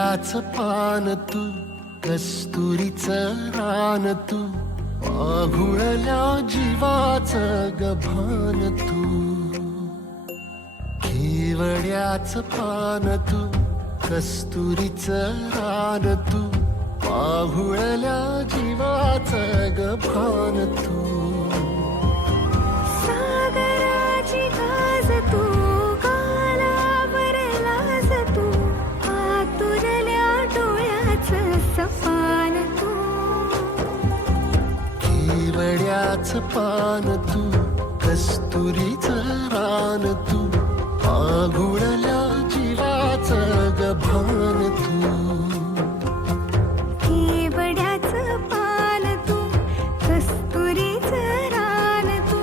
केवड्याचं पान तू, कस्तुरीचं रान तू, आघुळल्या जीवाचं गभान तू. केवड्याचं पान तू, कस्तुरीचं रान तू, आघुळल्या जीवाचं गभान तू. सागराची गाज तू, गालावर लाज तू, आतुरल्या डोळ्याचं सपान तू. केवड्याचं पान तू, कस्तुरीचं रान तू, आघुळल्या जीवाचं गभान तू. केवड्याचं पान तू, कस्तुरीचं रान तू,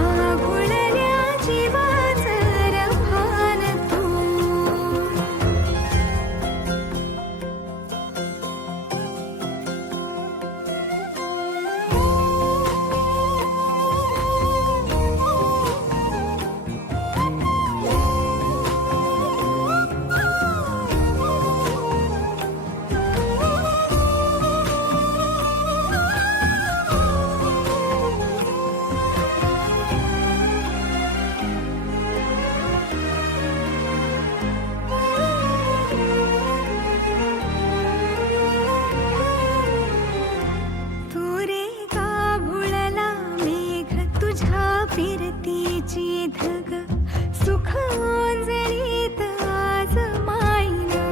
आघुळल्या जीवाचं रभान तू. फिरतीची धग सुख ओंजळीत आज मायना,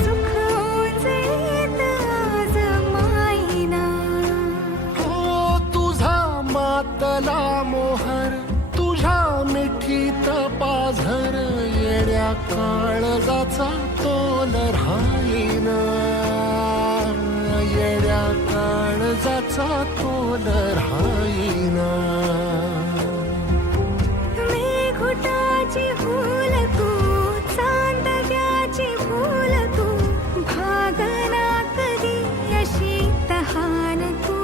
सुख ओंजळीत आज मायना. हो तुझा मातला मोहर, तुझ्या मिठीत पाझर, येड्या काळजाचा तोल राहीना, येड्या काळजाचा तोल राहीना. मेघुटाची फूल तू, चांदण्याची फूल तू, भागना कधी अशी तहान तू.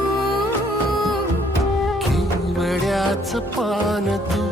केवड्याचं पान तू,